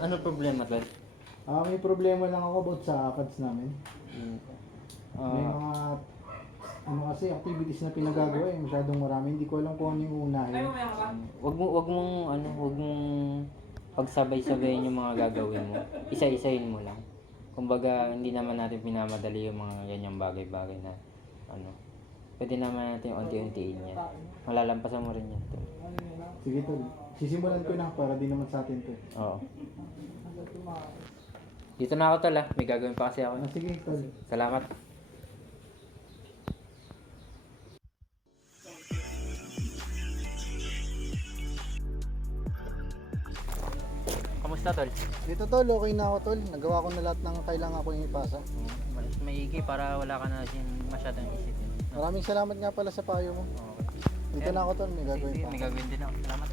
Ano problema, tol? May problema lang ako about sa ACADS namin. May Ah, mga kasi activities na pinagagawa masyadong marami. Hindi ko alam kung ano yung unahin. wag mong pagsabay-sabayin yung mga gagawin mo. Isa-isahin mo lang. Kumbaga, hindi naman natin pinamadali yung mga ganyang bagay-bagay na ano. Pwede naman natin unti-untiin yan. Malalampasan mo rin yan, tol. Sige tol, sisimulan ko na para di naman sa atin to. Oo. Dito na ako, tol, ah. May gagawin pa kasi ako. Sige tol. Salamat. Kamusta, tol? Dito tol, okay na ako tol. Nagawa ko na lahat ng kailangan ko yung ipasa. Mas maigi para wala ka na masyadong isipin. Maraming salamat nga pala sa payo mo. Okay. Dito na ako tol, may gagawin Sige, pa. may gagawin din ako. Salamat.